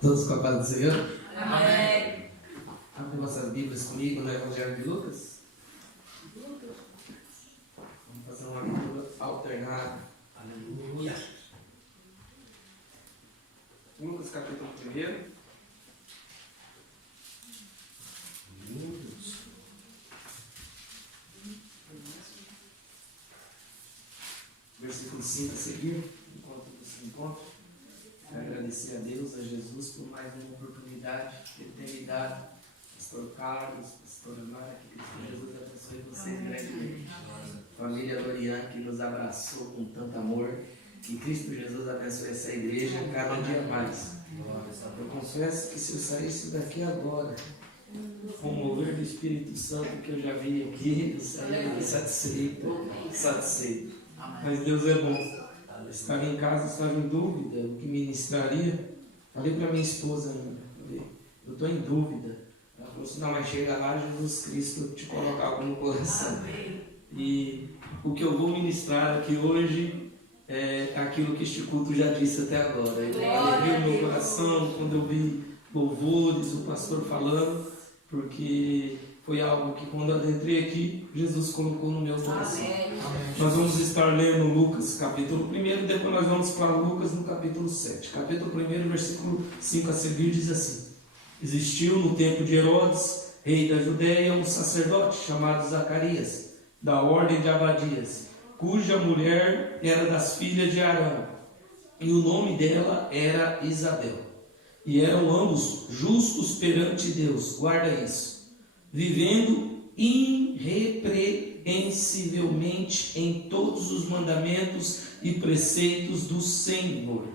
Todos com a paz do Senhor? Amém. Abre nossas Bíblias comigo no Evangelho de Lucas. Vamos fazer uma leitura alternada. Aleluia. Lucas capítulo 1. Versículo 5 a seguir, enquanto você encontra. Agradecer a Deus, a Jesus, por mais uma oportunidade que Ele tem me dado. Pastor Carlos, Pastor Amara, que Cristo Jesus abençoe vocês grandemente. Família Dorian, que nos abraçou com tanto amor. Que Cristo Jesus abençoe essa igreja cada dia mais. Eu confesso que se eu saísse daqui agora, com o mover do Espírito Santo que eu já vi aqui, eu sairia satisfeito. Mas Deus é bom. Estava em casa, estava em dúvida o que ministraria. Falei para minha esposa, eu estou em dúvida. Ela falou assim, não, mas chega lá, Jesus Cristo te colocar algo no coração. E o que eu vou ministrar aqui hoje é aquilo que este culto já disse até agora. Eu alegrei o meu coração quando eu vi louvores, o pastor falando, porque foi algo que quando eu adentrei aqui, Jesus colocou no meu coração. Nós vamos estar lendo Lucas capítulo 1, depois nós vamos para Lucas no capítulo 7. Capítulo 1, versículo 5 a seguir diz assim: Existiu no tempo de Herodes, rei da Judéia, um sacerdote chamado Zacarias, da ordem de Abadias, cuja mulher era das filhas de Arão, e o nome dela era Isabel. E eram ambos justos perante Deus, guarda isso, vivendo irrepreensivelmente em todos os mandamentos e preceitos do Senhor.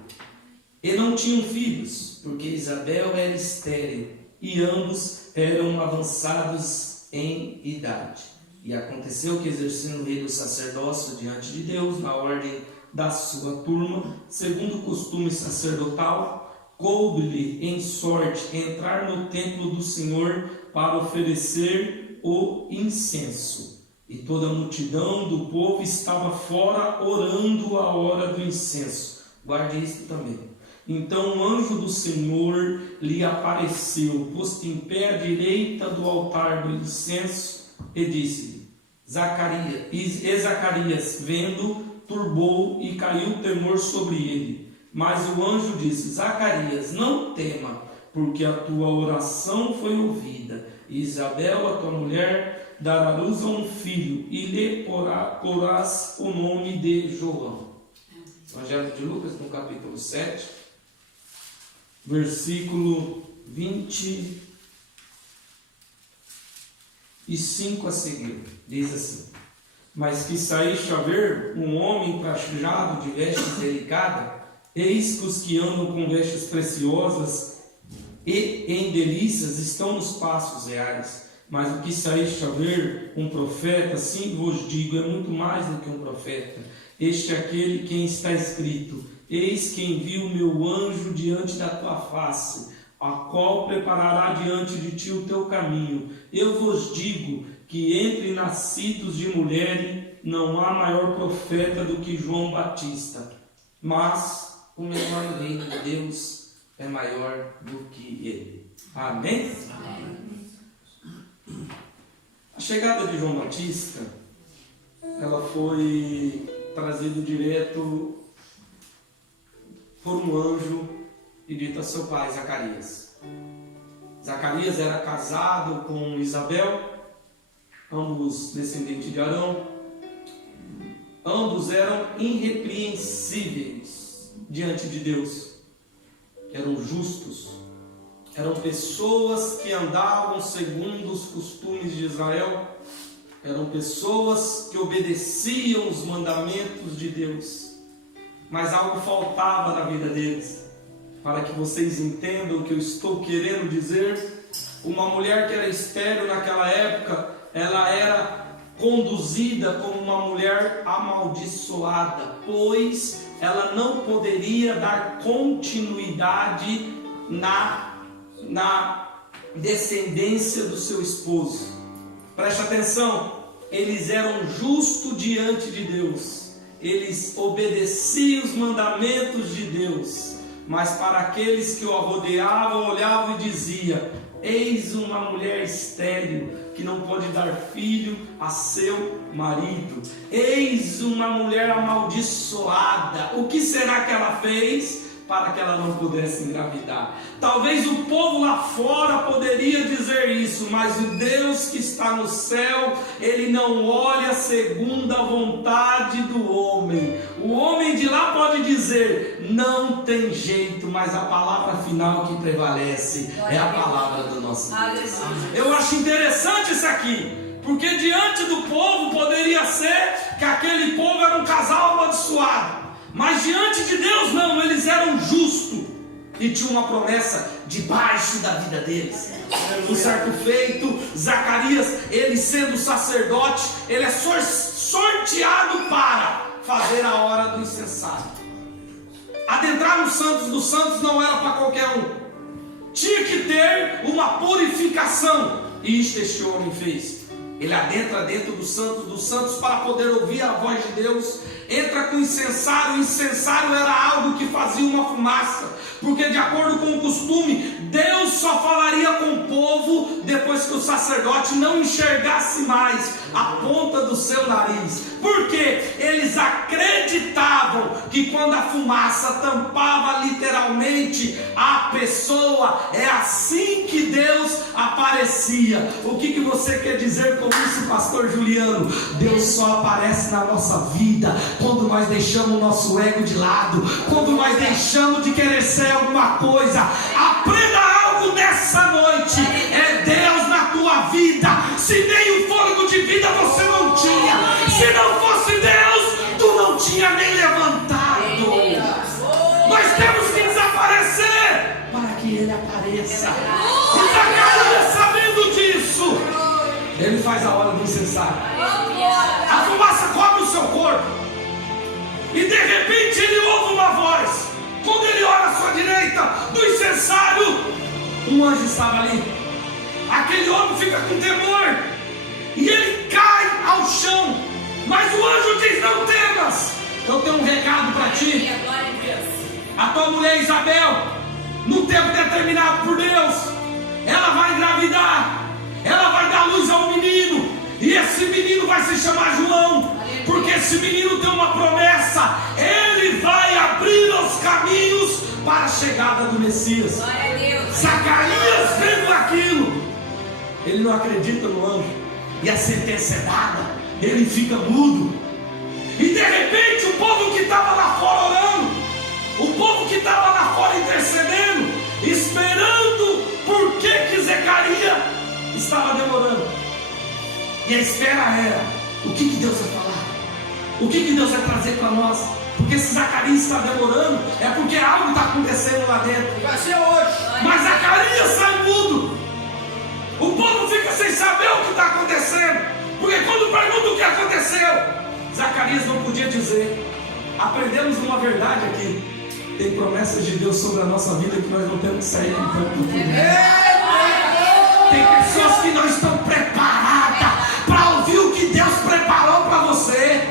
E não tinham filhos, porque Isabel era estéril, e ambos eram avançados em idade. E aconteceu que, exercendo ele o sacerdócio diante de Deus, na ordem da sua turma, segundo o costume sacerdotal, coube-lhe em sorte entrar no templo do Senhor para oferecer o incenso. E toda a multidão do povo estava fora orando a hora do incenso. Guarde isso também. Então o anjo do Senhor lhe apareceu, posto em pé à direita do altar do incenso, e disse-lhe: Zacarias, vendo, turbou e caiu temor sobre ele. Mas o anjo disse: Zacarias, não tema, porque a tua oração foi ouvida. E Isabel, a tua mulher, dará luz a um filho, e lhe porás o nome de João. Evangelho de Lucas, no capítulo 7, versículo 25 a seguir, diz assim: Mas que saíste a ver um homem trajado de vestes delicadas, eis que os que andam com vestes preciosas e em delícias estão nos passos reais. Mas o que saíste a ver um profeta, sim vos digo, é muito mais do que um profeta. Este é aquele quem está escrito: Eis que envio o meu anjo diante da tua face, a qual preparará diante de ti o teu caminho. Eu vos digo que entre nascidos de mulher não há maior profeta do que João Batista. Mas o menor no reino de Deus é maior do que ele. Amém? Amém. A chegada de João Batista, ela foi trazida direto por um anjo e dito a seu pai, Zacarias. Zacarias era casado com Isabel, ambos descendentes de Arão. Ambos eram irrepreensíveis diante de Deus, eram justos, eram pessoas que andavam segundo os costumes de Israel, eram pessoas que obedeciam os mandamentos de Deus, mas algo faltava na vida deles. Para que vocês entendam o que eu estou querendo dizer, uma mulher que era estéril naquela época, ela era conduzida como uma mulher amaldiçoada, pois ela não poderia dar continuidade na descendência do seu esposo. Preste atenção, eles eram justos diante de Deus, eles obedeciam os mandamentos de Deus, mas para aqueles que o rodeavam, olhavam e diziam: eis uma mulher estéril, que não pode dar filho a seu marido. Eis uma mulher amaldiçoada. O que será que ela fez para que ela não pudesse engravidar? Talvez o povo lá fora poderia dizer isso, mas o Deus que está no céu, Ele não olha segundo a vontade do homem. O homem de lá pode dizer: não tem jeito, mas a palavra final que prevalece é a palavra do nosso Deus. Eu acho interessante isso aqui, porque diante do povo poderia ser que aquele povo era um casal amaldiçoado, mas diante de Deus não, eles eram justos e tinham uma promessa debaixo da vida deles. Um certo feito, Zacarias, ele sendo sacerdote, ele é sorteado para fazer a hora do incensário. Adentrar nos santos dos santos não era para qualquer um, tinha que ter uma purificação, e isto este homem fez. Ele adentra dentro do santo dos santos para poder ouvir a voz de Deus. Entra com o incensário era algo que fazia uma fumaça, porque de acordo com o costume, Deus só falaria com o povo depois que o sacerdote não enxergasse mais a ponta do seu nariz, porque eles acreditavam que quando a fumaça tampava literalmente a pessoa, é assim que Deus aparecia. O que você quer dizer com isso, pastor Juliano? Deus só aparece na nossa vida quando nós deixamos o nosso ego de lado, quando nós deixamos de querer ser alguma coisa. Aprenda algo nessa noite: é Deus na tua vida. Se nem o fôlego de vida você não tinha, se não fosse Deus, tu não tinha nem levantado. Nós temos que desaparecer para que Ele apareça. E Zacarias, sabendo disso, ele faz a hora do incensário. A fumaça cobre o seu corpo, e de repente ele ouve uma voz. Quando ele olha à sua direita do incensário, um anjo estava ali. Aquele homem fica com temor e ele cai ao chão, mas o anjo diz: não temas, eu tenho um recado para ti. A tua mulher Isabel, no tempo determinado por Deus, ela vai engravidar, ela vai dar luz a um menino, e esse menino vai se chamar João, porque esse menino tem uma promessa: ele vai abrir os caminhos para a chegada do Messias. Zacarias, vendo aquilo, ele não acredita no anjo, e a sentença é dada, ele fica mudo. E de repente o povo que estava lá fora orando, o povo que estava lá fora intercedendo, esperando por que Zacarias estava demorando. E a espera era: o que Deus vai falar? O que Deus vai trazer para nós? Porque se Zacarias está demorando, é porque algo está acontecendo lá dentro. Vai ser hoje. Mas Zacarias sai mudo. O povo fica sem saber o que está acontecendo, porque quando pergunta o que aconteceu, Zacarias não podia dizer. Aprendemos uma verdade aqui: tem promessas de Deus sobre a nossa vida que nós não temos que sair com tanto do túnel. Tem pessoas que não estão preparadas para ouvir o que Deus preparou para você.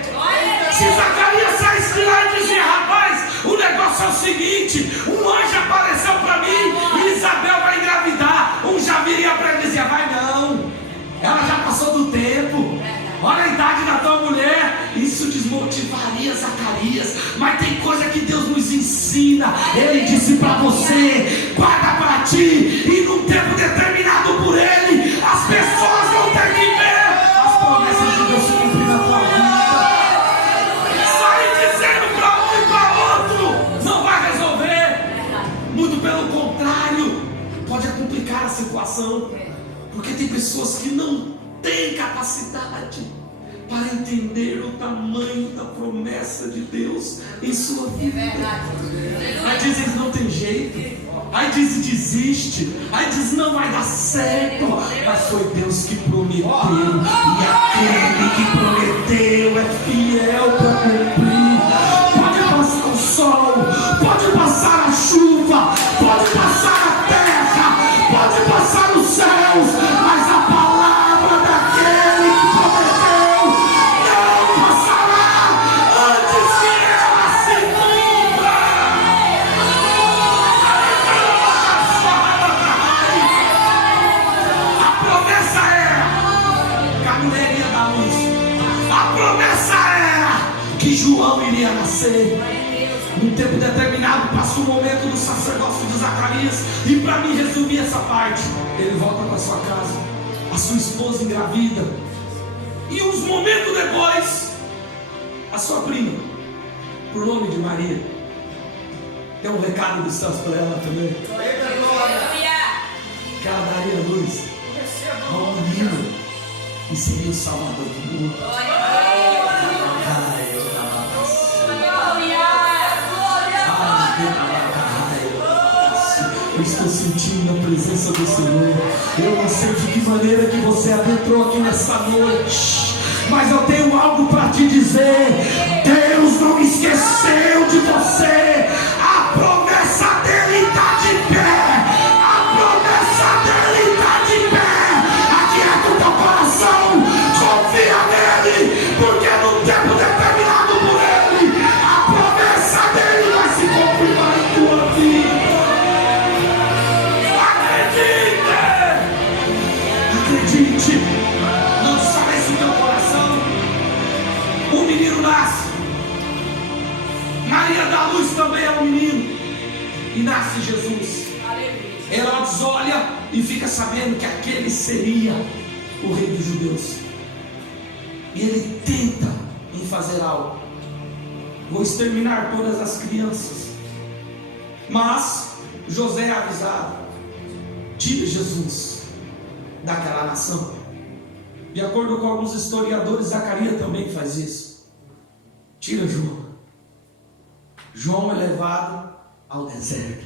Se Zacarias saísse de lá e dizia: rapaz, o negócio é o seguinte, um anjo apareceu para mim e Isabel vai engravidar, um já viria para ele e dizia: vai não, ela já passou do tempo, olha a idade da tua mulher. Isso desmotivaria Zacarias. Mas tem coisa que Deus nos ensina. Ele disse para você: guarda para ti, e num tempo determinado por Ele, as pessoas vão ter que ver as promessas de Deus se cumprir na tua vida. Sair dizendo para um e para outro não vai resolver. Muito pelo contrário, pode complicar a situação, porque tem pessoas que não têm capacidade para entender o tamanho da promessa de Deus em sua vida. Aí dizem: não tem jeito. Aí dizem: desiste. Aí dizem: não vai dar certo. Mas foi Deus que prometeu, e aquele que prometeu é fiel para cumprir. Pode passar o sol, pode passar a chuva, pode passar a terra, pode passar os céus, mas a palavra daquele que prometeu não passará antes que ela se cumpra. Num tempo determinado, passa o momento do sacerdócio de Zacarias. E para mim resumir essa parte, ele volta para sua casa, a sua esposa engravida. E uns momentos depois, a sua prima, por nome de Maria, tem um recado dos céus para ela também. Que ela daria luz a um menino e seria o salvador do mundo. Eu estou sentindo a presença do Senhor. Eu não sei de que maneira que você adentrou aqui nessa noite, mas eu tenho algo para te dizer. Deus não esqueceu de você. A promessa dele está de pé. A promessa dele está de pé. Aquieta o teu coração, confia nele, porque no tempo determinado por ele, a promessa dele vai se confirmar em tua vida. Acredite, não desfaleça o teu coração. O menino nasce. Maria dá luz também ao menino e nasce Jesus. Herodes olha e fica sabendo que aquele seria o rei dos judeus. E ele tenta em fazer algo. Vou exterminar todas as crianças. Mas José é avisado: tire Jesus daquela nação. De acordo com alguns historiadores, Zacarias também faz isso. Tira João. João é levado ao deserto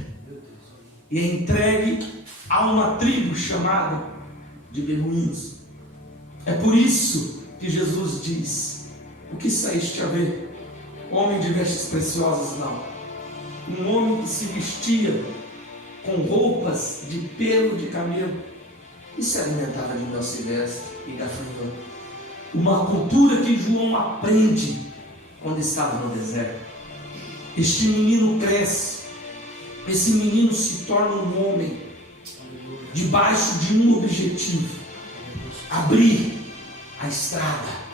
e é entregue a uma tribo chamada de beduínos. É por isso que Jesus diz: o que saíste a ver? Homem de vestes preciosas? Não. Um homem que se vestia com roupas de pelo de camelo e se alimentava de mel silvestre e gafanhoto. Uma cultura que João aprende quando estava no deserto. Este menino cresce, esse menino se torna um homem debaixo de um objetivo: abrir a estrada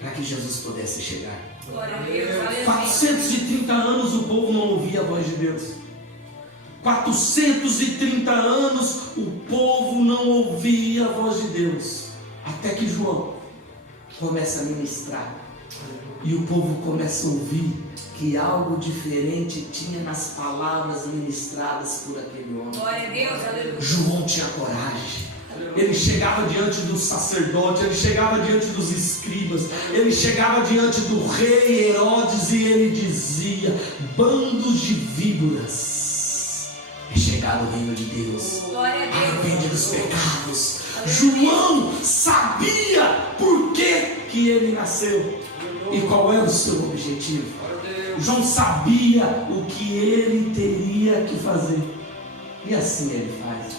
para que Jesus pudesse chegar. 430 anos o povo não ouvia a voz de Deus. 430 anos o povo não ouvia a voz de Deus, até que João começa a ministrar e o povo começa a ouvir que algo diferente tinha nas palavras ministradas por aquele homem. Glória a Deus, aleluia. João tinha coragem. Ele chegava diante do sacerdote, ele chegava diante dos escribas, ele chegava diante do rei Herodes e ele dizia: bandos de víboras, é chegado o reino de Deus, arrepende dos pecados. João sabia por que ele nasceu e qual era o seu objetivo. João sabia o que ele teria que fazer, e assim ele faz,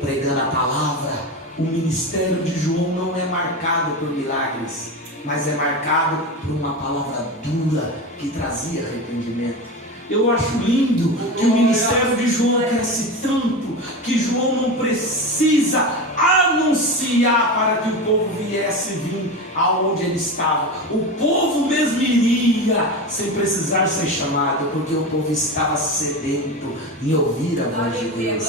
pregando a palavra. O ministério de João não é marcado por milagres, mas é marcado por uma palavra dura que trazia arrependimento. Eu acho lindo que o ministério de João cresce tanto que João não precisa anunciar para que o povo viesse vir aonde ele estava. O povo mesmo iria sem precisar ser chamado, porque o povo estava sedento em ouvir a voz de Deus.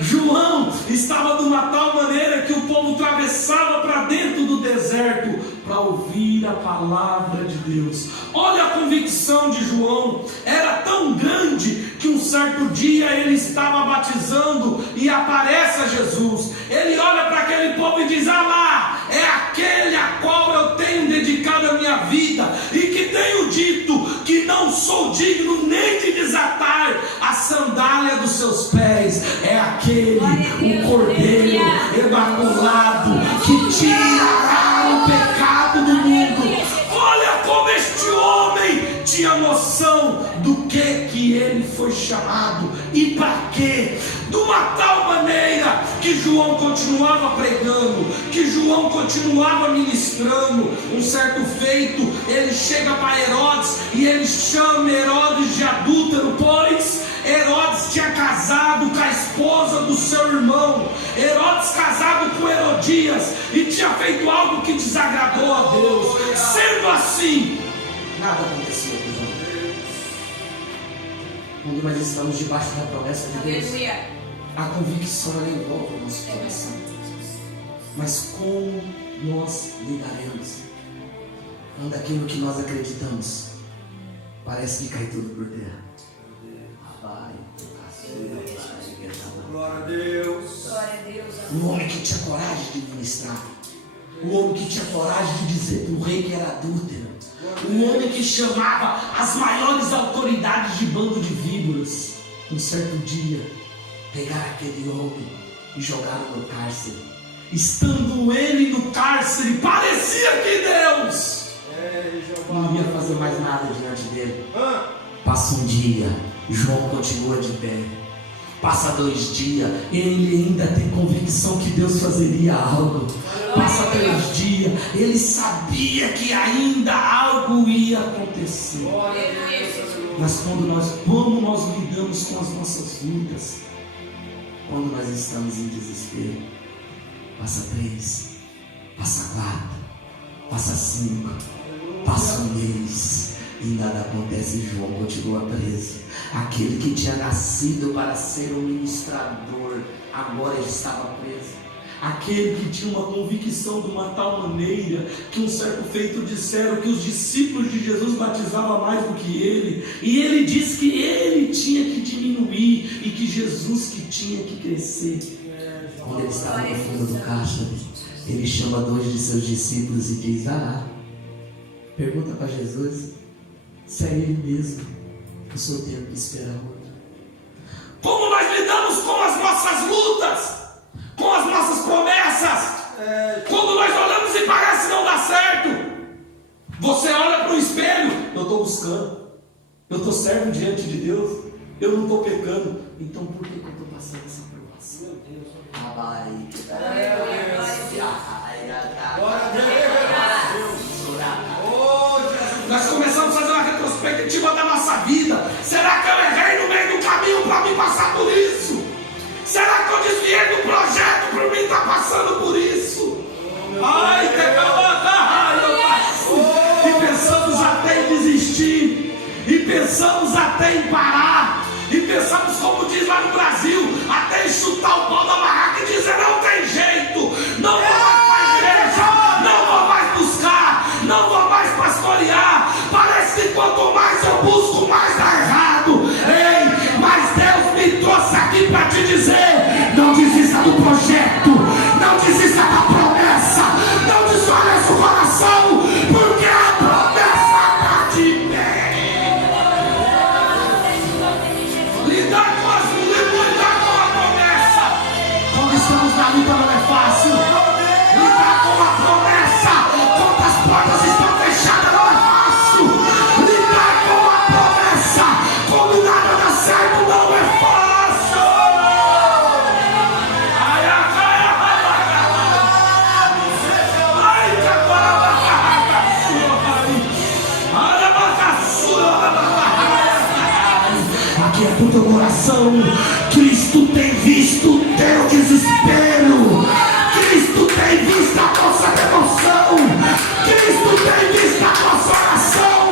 João estava de uma tal maneira que o povo atravessava para dentro do deserto para ouvir a palavra de Deus. Olha a convicção de João, era tão grande que um certo dia ele estava batizando e aparece a Jesus. Ele olha para aquele povo e diz: ah lá, é aquele a qual eu tenho dedicado a minha vida e que tenho dito que não sou digno nem de desatar a sandália dos seus pés. É aquele, o Cordeiro imaculado que tirará o pecado do mundo. Olha como este homem tinha noção do que ele foi chamado e para quê. De uma tal maneira que João continuava pregando, que João continuava ministrando. Um certo feito, ele chega para Herodes e ele chama Herodes de adúltero, pois Herodes tinha casado com a esposa do seu irmão. Herodes casado com Herodias e tinha feito algo que desagradou a Deus. Sendo assim, nada aconteceu com João. Quando nós estamos debaixo da promessa de Deus, Aleluia. a convicção ela envolve o nosso coração. Mas como nós lidaremos quando aquilo que nós acreditamos parece que cai tudo por terra? Glória a Deus. Glória a Deus. Um homem que tinha coragem de ministrar. Um homem que tinha coragem de dizer para o rei que era adúltero. Um homem que chamava as maiores autoridades de bando de víboras. Um certo dia, pegaram aquele homem e jogaram no cárcere. Estando ele no cárcere, parecia que Deus não ia fazer mais nada diante dele. Passa um dia, João continua de pé. Passa 2 dias, ele ainda tem convicção que Deus fazeria algo. Passa 3 dias, ele sabia que ainda algo ia acontecer. Mas como nós lidamos com as nossas lutas, quando nós estamos em desespero, passa 3, passa 4, passa 5, passa 1 mês e nada acontece. João continua preso. Aquele que tinha nascido para ser um ministrador, agora ele estava preso. Aquele que tinha uma convicção de uma tal maneira que um certo feito disseram que os discípulos de Jesus batizavam mais do que ele, e ele disse que ele tinha que diminuir e que Jesus que tinha que crescer. Quando ele estava no fundo do cárcere, ele chama 2 de seus discípulos e diz: pergunta para Jesus se é ele mesmo. O Senhor tem que esperar outro. Como nós lidamos com as nossas lutas, com as nossas promessas? Quando nós olhamos e parece não dar certo, você olha para o espelho: eu estou buscando, eu estou servo diante de Deus, eu não estou pecando, então por que eu estou passando essa provação? Nós começamos a fazer uma retrospectiva da nossa vida. Será que eu errei no meio do caminho para me passar por isso? Será que eu desviei do projeto para mim estar passando por isso? Ai, e pensamos até em desistir, e pensamos até em parar, e pensamos, como diz lá no Brasil, até em chutar o pau da barraca e dizer: não tem jeito, não vou mais para a igreja, não vou mais buscar, não vou mais pastorear. Parece que quanto mais eu busco, mais dá errado. Ei, mas Deus me trouxe aqui para te dizer: não desista do projeto, não desista da promessa, não desfaleça o coração, porque a promessa está de pé. Lidar com a promessa, quando estamos na luta, não é fácil. Lidar com a promessa, quando as portas estão fechadas, não é fácil. Lidar com a promessa, quando nada dá certo, não é fácil. Aqui é tudo coração. Cristo tem visto o teu desespero. Cristo tem visto a nossa devoção. Cristo tem visto a nossa oração.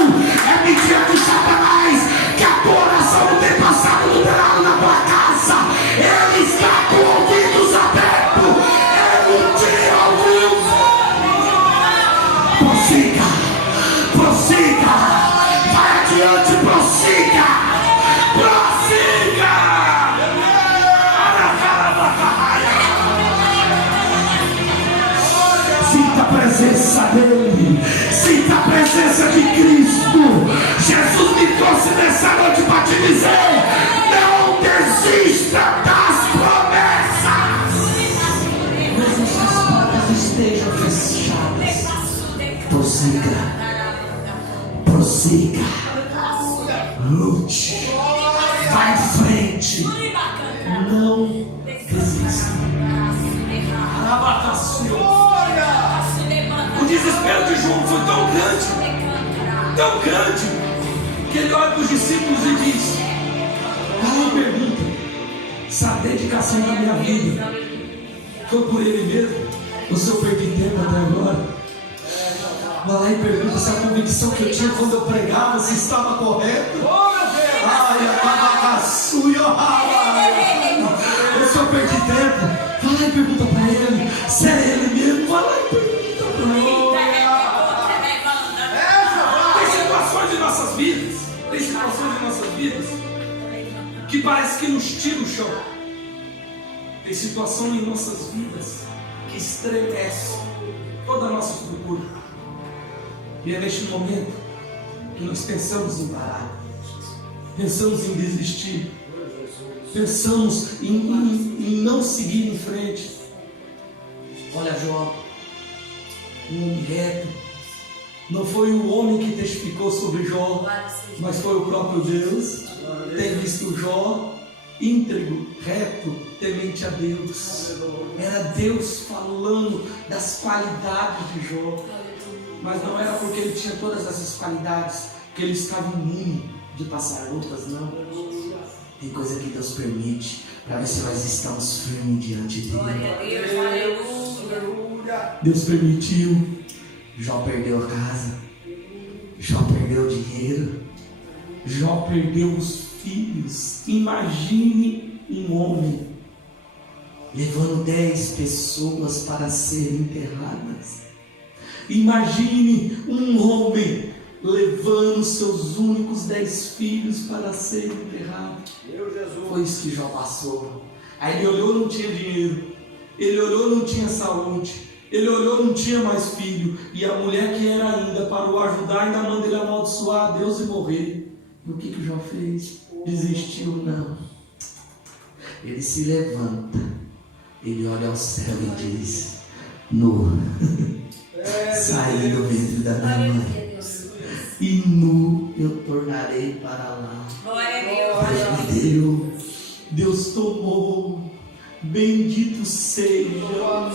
É mentira de Satanás que a tua oração não tem passado do telhado na tua casa. Ele está com ouvidos abertos. Ele te ouviu. Prossiga, prossiga, vai adiante, prossiga. Sinta a presença dele, sinta a presença de Cristo. Jesus me trouxe nessa noite para te dizer: não desista das promessas. Mesmo que as portas estejam fechadas, prossiga, prossiga, lute, vai em frente, não desista. O desespero de João foi tão grande, que ele olha para os discípulos e diz: uma pergunta, se a dedicação da minha vida foi por ele mesmo, ou se eu perdi tempo até agora? Vai lá e pergunta se a convicção que eu tinha quando eu pregava se estava correta. Ai, se eu perdi tempo, vai lá e pergunta para ele. Se é ele mesmo, vai lá e pergunta para ele. Tem situações em nossas vidas, que parece que nos tira o chão. Tem situação em nossas vidas que estremece toda a nossa estrutura. E é neste momento que nós pensamos em parar, pensamos em desistir, pensamos em não seguir em frente. Olha Jó, um homem reto. Não foi o homem que testificou sobre Jó, mas foi o próprio Deus. Tem visto Jó íntegro, reto, temente a Deus. Era Deus falando das qualidades de Jó. Mas não era porque ele tinha todas essas qualidades que ele estava imune de passar lutas, não. Tem coisa que Deus permite para ver se nós estamos firmes diante dele. Glória a Deus, aleluia. Deus permitiu. Jó perdeu a casa, Jó perdeu o dinheiro, Jó perdeu os filhos. Imagine um homem levando 10 pessoas para serem enterradas. Imagine um homem levando seus únicos 10 filhos para serem enterrados. Foi isso que Jó passou. Aí ele olhou, não tinha dinheiro. Ele olhou, não tinha saúde. Ele olhou, não tinha mais filho. E a mulher que era ainda para o ajudar, ainda manda ele amaldiçoar a Deus e morrer. E o que Jó fez? Desistiu? Não. Ele se levanta. Ele olha ao céu e diz: nu saí do ventre da minha mãe, e nu eu tornarei para lá. Deus me deu, Deus tomou. Bendito seja o nome.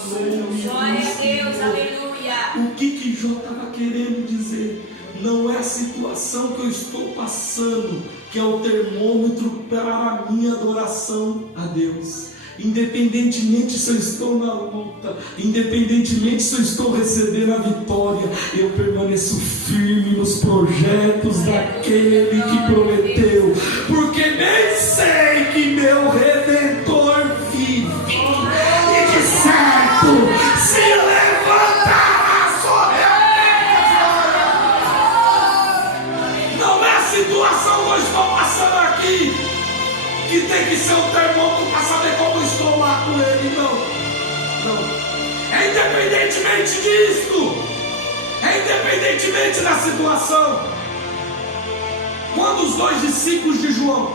Glória a Deus, aleluia. O que Jó estava querendo dizer? Não é a situação que eu estou passando que é o termômetro para a minha adoração a Deus. Independentemente se eu estou na luta, independentemente se eu estou recebendo a vitória, eu permaneço firme nos projetos daquele que prometeu, porque bem sei que meu Redentor vive, e de certo se levantará sobre a terra. Não é a situação que eu estou passando aqui que tem que ser um termômetro para saber como estou lá com ele, não. É independentemente disso, é independentemente da situação. Quando os 2 discípulos de João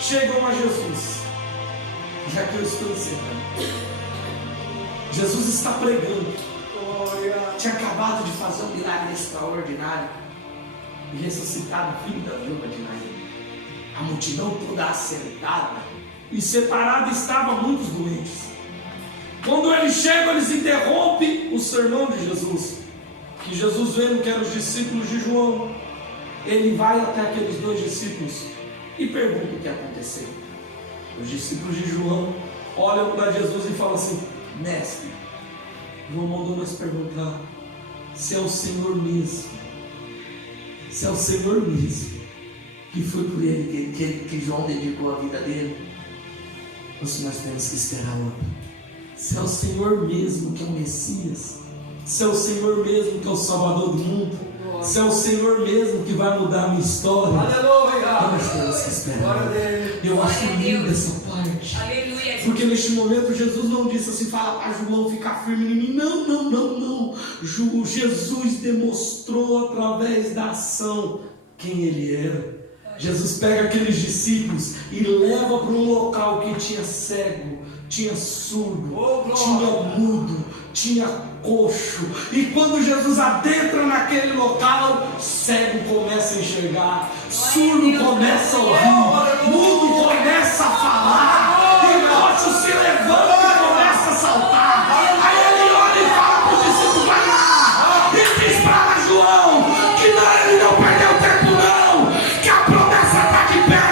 chegam a Jesus, já que eu estou encerrando, Jesus está pregando, tinha acabado de fazer um milagre extraordinário e ressuscitado o filho da viúva de Naim. A multidão toda assentada e separada estavam muitos doentes. Quando eles chegam, eles interrompem o sermão de Jesus. Que Jesus, vendo que eram os discípulos de João, ele vai até aqueles 2 discípulos e pergunta o que aconteceu. Os discípulos de João olham para Jesus e falam assim: mestre, João mandou nós perguntar se é o Senhor mesmo, se é o Senhor mesmo que foi por ele que João dedicou a vida dele, ou se nós temos que esperar outro. Se é o Senhor mesmo que é o Messias, se é o Senhor mesmo que é o Salvador do mundo, se é o Senhor mesmo que vai mudar a minha história, nós temos que esperar. Eu acho linda essa parte, porque neste momento Jesus não disse assim: fala para João ficar firme em mim. Não. Jesus demonstrou através da ação quem ele era. Jesus pega aqueles discípulos e leva para um local que tinha cego, tinha surdo, tinha mudo, tinha coxo. E quando Jesus adentra naquele local, cego começa a enxergar, surdo começa a ouvir, mudo começa a falar, e coxo se levanta e começa a saltar. Aí ele olha e fala para os discípulos: vai lá e diz para João que ele não perdeu tempo não, que a promessa está de pé,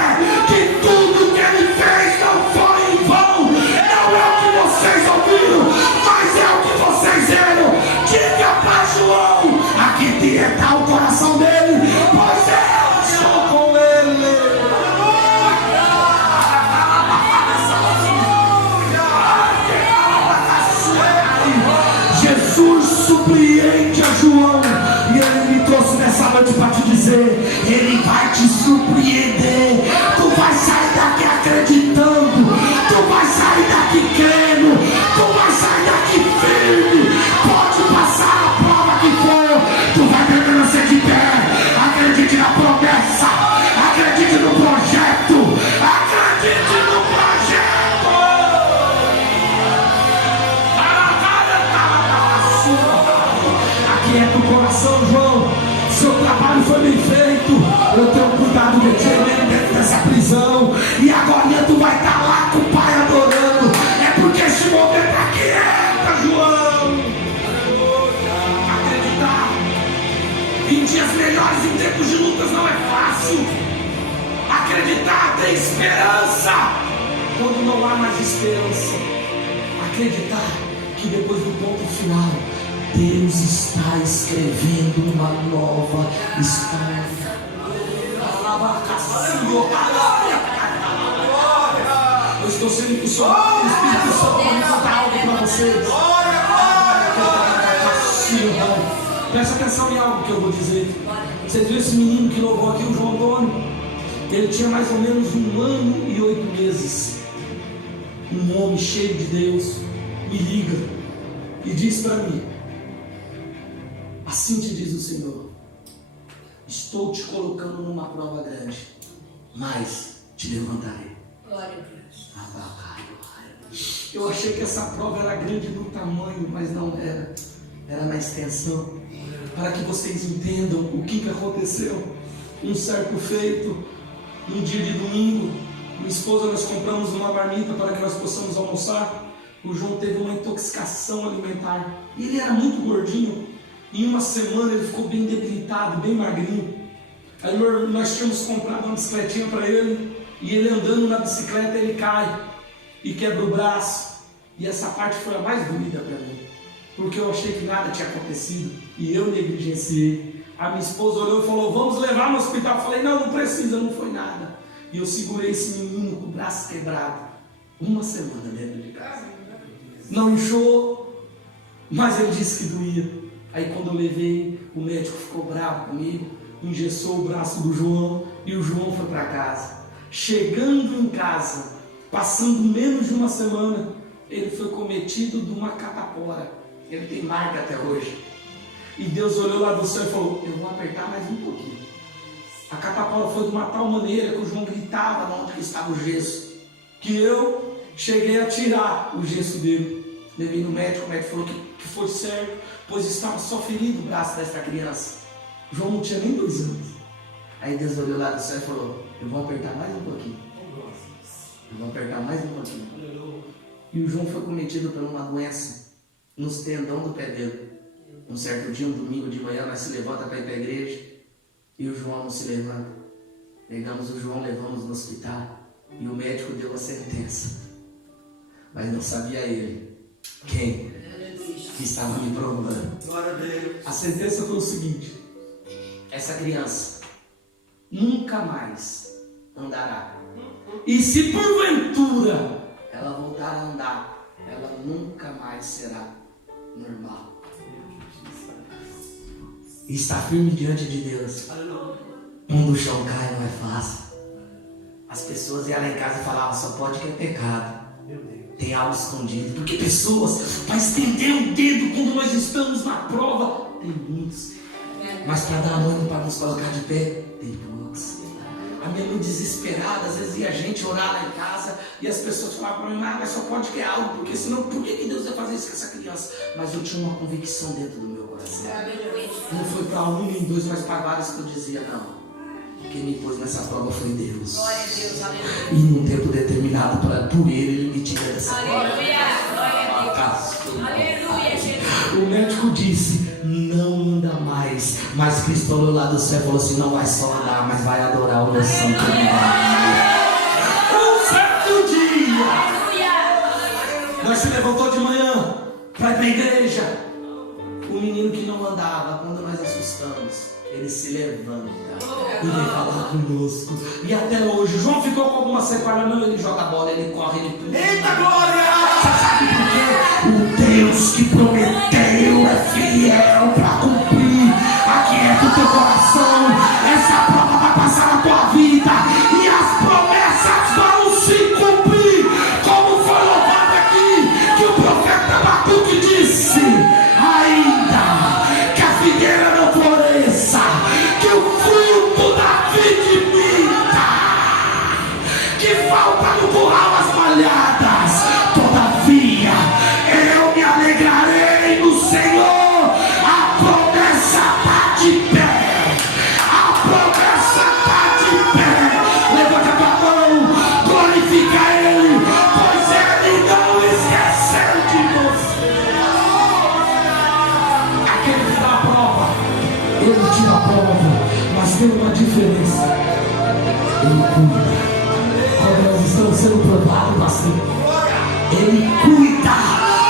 que tudo que ele fez não foi em vão. Não é o que vocês ouviram, mas é o que vocês viram. Diga para João aqui está o coração dele, pois eu estou com ele. coração, João. Seu trabalho foi bem feito. Eu tenho cuidado de ti mesmo dentro dessa prisão. E agora tu vai estar lá com o Pai adorando. É porque esse momento aqui é, João. Acreditar em dias melhores, em tempos de lutas, não é fácil. Acreditar, ter esperança quando não há mais esperança. Acreditar que depois do ponto final, Deus está escrevendo uma nova história. Eu estou sendo impulsionado pelo Espírito Santo para contar algo para vocês. Presta atenção em algo que eu vou dizer. Você viu esse menino que louvou aqui, o João Antônio? Ele tinha mais ou menos 1 ano e 8 meses. Um homem cheio de Deus me liga e diz para mim: assim te diz o Senhor, estou te colocando numa prova grande, mas te levantarei. Glória a Deus. Eu achei que essa prova era grande no tamanho, mas não era. Era na extensão. Para que vocês entendam o que aconteceu. Um certo feito, um dia de domingo, minha esposa, nós compramos uma marmita para que nós possamos almoçar. O João teve uma intoxicação alimentar. E ele era muito gordinho. Em uma semana ele ficou bem debilitado, bem magrinho. Aí nós tínhamos comprado uma bicicletinha para ele. E ele andando na bicicleta, ele cai e quebra o braço. E essa parte foi a mais doída para mim, porque eu achei que nada tinha acontecido e eu negligenciei. A minha esposa olhou e falou: vamos levar no hospital. Eu falei: não precisa, não foi nada. E eu segurei esse menino com o braço quebrado 1 semana dentro de casa. Não inchou, mas ele disse que doía. Aí quando eu levei, o médico ficou bravo comigo, engessou o braço do João e o João foi para casa. Chegando em casa, passando menos de 1 semana, ele foi cometido de uma catapora. Ele tem marca até hoje. E Deus olhou lá do céu e falou: eu vou apertar mais um pouquinho. A catapora foi de uma tal maneira que o João gritava onde que estava o gesso, que eu cheguei a tirar o gesso dele. Levei no médico, o médico falou que foi certo, pois estava só ferido o braço desta criança. O João não tinha nem 2 anos. Aí Deus olhou lá do céu e falou: eu vou apertar mais um pouquinho. Eu vou apertar mais um pouquinho. E o João foi cometido por uma doença nos tendão do pé dele. Um certo dia, um domingo de manhã, nós se levanta para ir para a igreja e o João não se levanta. Pegamos o João, levamos no hospital e o médico deu a sentença, mas não sabia ele quem que estava me provando. A sentença foi o seguinte: essa criança nunca mais andará, e se porventura ela voltar a andar, ela nunca mais será normal. E está firme diante de Deus. Quando o chão cai, não é fácil. As pessoas iam lá em casa e falavam: só pode que é pecado. Tem algo escondido. Porque pessoas, para estender o dedo quando nós estamos na prova, tem muitos. Mas para dar a mão para nos colocar de pé, tem poucos. A minha mãe desesperada, às vezes ia a gente orar lá em casa e as pessoas falavam para mim: mas só pode que é algo, porque senão por que Deus vai fazer isso com essa criança? Mas eu tinha uma convicção dentro do meu coração. Não foi para 1 nem 2, mas para vários que eu dizia: não. Quem me pôs nessa prova foi Deus. Glória a Deus, aleluia. E num tempo determinado por ele me tira dessa prova. Aleluia, glória a Deus. Aleluia, Jesus. O médico disse: não anda mais. Mas Cristo olhou lá do céu e falou assim: não vai só andar, mas vai adorar o meu santo nome. Um certo dia, nós se levantou de manhã para ir para a igreja. O menino que não andava, quando nós assustamos, ele se levanta e vem falar conosco. E até hoje, João ficou com alguma sequela? Não, ele joga bola, ele corre, ele pula. Eita glória! Você sabe por quê? O Deus que prometeu é fiel para cumprir. Aquieta o teu coração. Essa prova vai passar na tua vida e as promessas vão se cumprir. Como foi louvado aqui, que o profeta Abacuque disse: ainda que a figueira não floresça, que o fruto da vide minta, que falta no curral as malhadas, todavia eu me alegrarei Ele cuida. Quando nós estamos sendo provados, pastor, Ele cuida.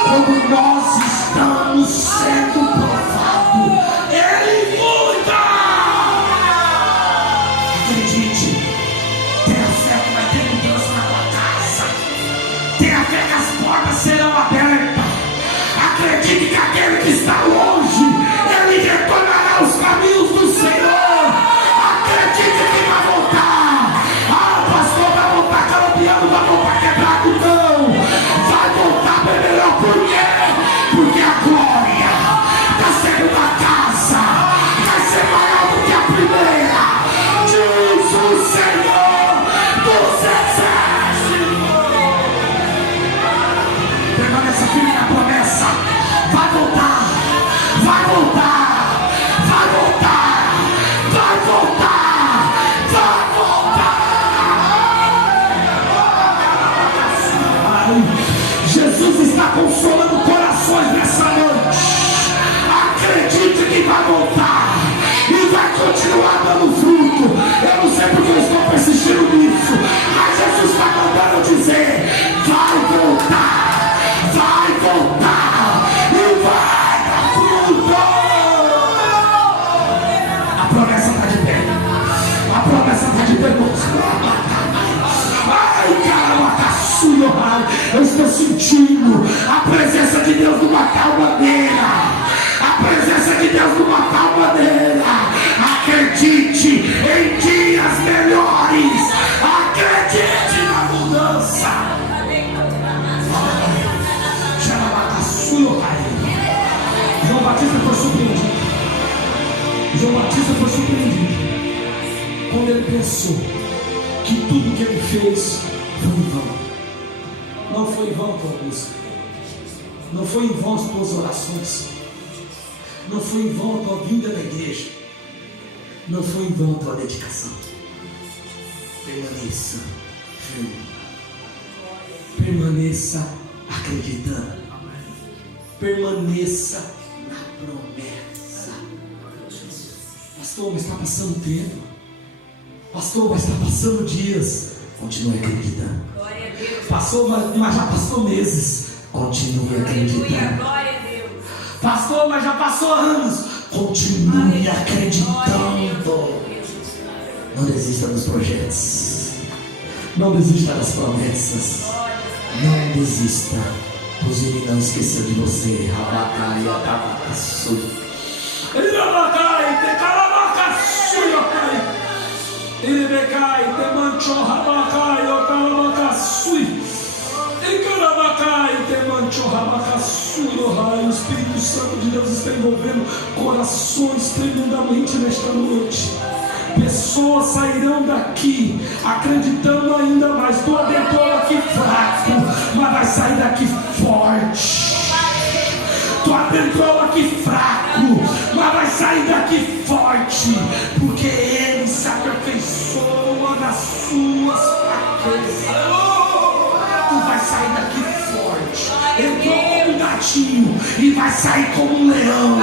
Quando nós estamos sendo provados, Ele cuida. Acredite, tenha fé que vai ter mudança na tua casa. Tenha fé que as portas serão abertas. Acredite que aquele que está longe, Ele retornará os caminhos do Senhor. Acredite que vai voltar. Ah, o pastor vai voltar campeando, vai voltar quebrado. Não, vai voltar bem melhor. Por quê? Porque a glória da segunda casa vai ser maior do que a primeira. Diz o Senhor dos exércitos. Permaneça firme na promessa. Vai voltar, vai voltar, vai voltar, vai voltar, vai voltar. Jesus está consolando corações nessa noite. Acredite que vai voltar e vai continuar dando fruto. Eu não sei porque eu estou persistindo nisso, mas Jesus está mandando dizer: vai voltar, vai voltar e vai dar fruto. A promessa está de pé. A promessa está de pé, irmãos. Ai, caramba, eu estou sentindo a presença de Deus de uma tal maneira. A presença de Deus de uma tal maneira. Acredite em dias melhores. Acredite na mudança. João Batista foi surpreendido. João Batista foi surpreendido quando ele pensou que tudo que ele fez foi em vão. Não foi em vão a tua busca. Não foi em vão as tuas orações. Não foi em vão a tua vinda na igreja. Não foi em vão a tua dedicação. Permaneça firme. Permaneça acreditando. Permaneça na promessa. Pastor, mas está passando tempo. Pastor, mas está passando dias. Continue acreditando. Pastor, mas já passou meses. Continue acreditando. Pastor, mas já passou anos. Continue acreditando. Não desista dos projetos. Não desista das promessas. Não desista, pois Ele não esqueceu de você. Rabacai, Atabacaçu. Ele rabacai, te calabacaçu, Yokai. Ele becai, te manchou, rabacai, Otalabacaçu. Ele carabacai, te manchou, rabacaçu, Yokai. O Espírito Santo de Deus está envolvendo corações tremendamente nesta noite. Pessoas sairão daqui acreditando ainda mais. Tu adentrou aqui fraco, mas vai sair daqui forte. Tu adentrou aqui fraco, mas vai sair daqui forte, porque Ele se aperfeiçoa nas suas fraquezas. Tu vai sair daqui forte. Entrou como um gatinho e vai sair como um leão,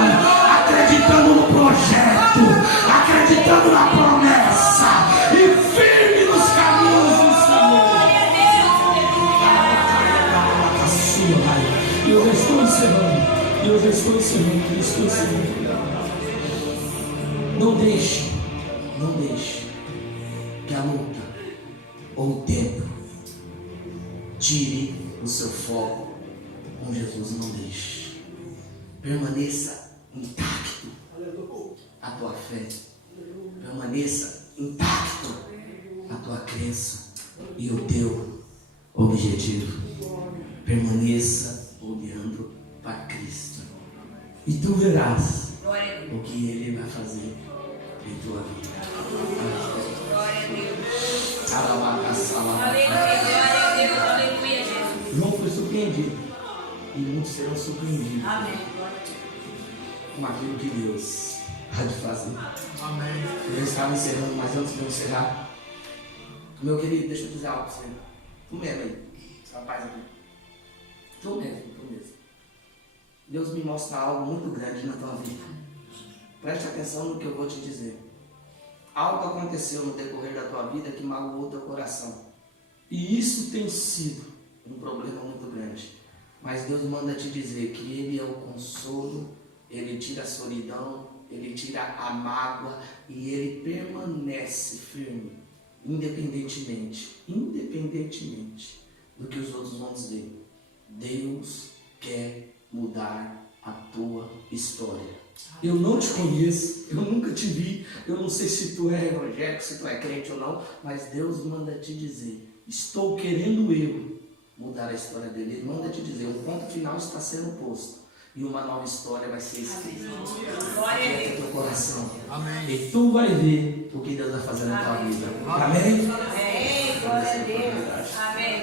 acreditando no projeto, acreditando na promessa e firme nos caminhos do Senhor. Eu já estou encerrando. Não deixe que a luta ou o tempo tire o seu foco com Jesus. Não deixe. Permaneça intacto a tua fé. Permaneça intacto a tua crença e o teu objetivo. Permaneça olhando para Cristo e tu verás o que Ele vai fazer em tua vida. Glória a Deus. Aleluia, Jesus. João foi surpreendido e muitos serão surpreendidos. Amém. Com aquilo que Deus há de fazer. Amém. Eu estava encerrando, mas antes de eu encerrar, meu querido, deixa eu dizer algo para você. Tu mesmo aí, esse rapaz aqui. Tu mesmo. Deus me mostra algo muito grande na tua vida. Preste atenção no que eu vou te dizer. algo aconteceu no decorrer da tua vida que magoou teu coração. E isso tem sido um problema muito grande. Mas Deus manda te dizer que Ele é o consolo, Ele tira a solidão, Ele tira a mágoa e Ele permanece firme, independentemente do que os outros vão dizer. Deus quer mudar a tua história. Eu não te conheço, eu nunca te vi, eu não sei se tu é evangélico, se tu é crente ou não, mas Deus manda te dizer, estou querendo eu mudar a história dele. Ele manda te dizer, um ponto final está sendo posto e uma nova história vai ser escrita. Aquieta teu coração. Amém. E tu vai ver o que Deus vai fazer na tua vida. Amém? Amém. Glória a Deus. Amém.